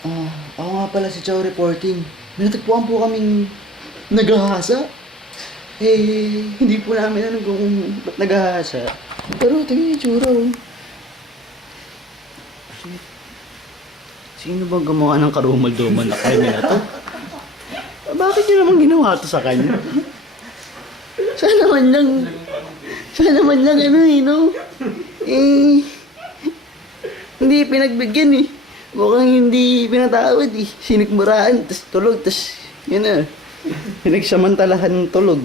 Ako nga pala si Chow Reporting. May natagpuan po kaming naghahasa. Hindi po namin alam kung ba't naghahasa. Pero tingnan yung tsura, oh. Sino bang gumawa ng karumal-dumal na kanya na to? Bakit nyo naman ginawa to sa kanya? Sana naman lang ano eh, no? Hindi pinagbigyan eh. Mukhang hindi pinatawad eh. Sinikmuraan, tas tulog, tas yun na. Pinagsamantalahan ng tulog.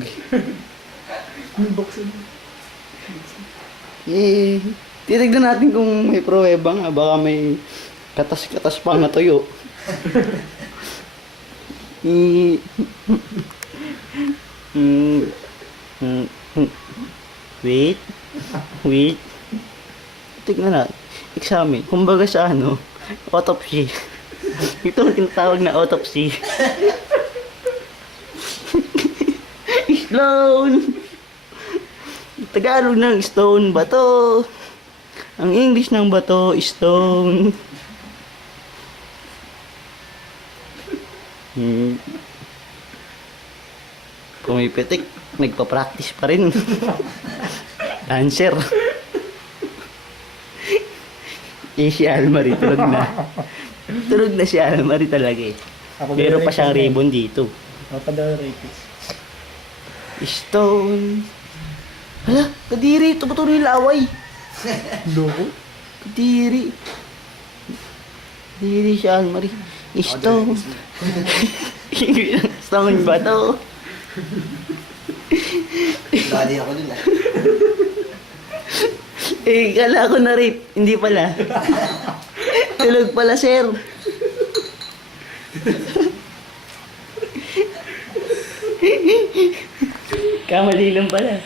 Titignan natin kung may pruweba nga. Baka may katas-katas pa nga tuyo. Wait. Tignan na. Examine. Kumbaga sa ano, autopsy. Ito ang tinatawag na autopsy. Stone. Tagalog ng stone, bato. Ang English ng bato, stone. Kung may petik, nagpa-practice pa rin. Dancer. Si Almari, tulog na. Tulog na si Almari talaga eh. Meron pa siyang ribbon dito. Ako pa daw rapist. Stone. Hala, kadiri. Ito ba ito nilaway? Loko? Kadiri. Kadiri si Almari. Stone. Stone ba ito? Dali ako dun ah. Kala ko na rape. Hindi pala. Tulog pala, sir. Kamali lang pala.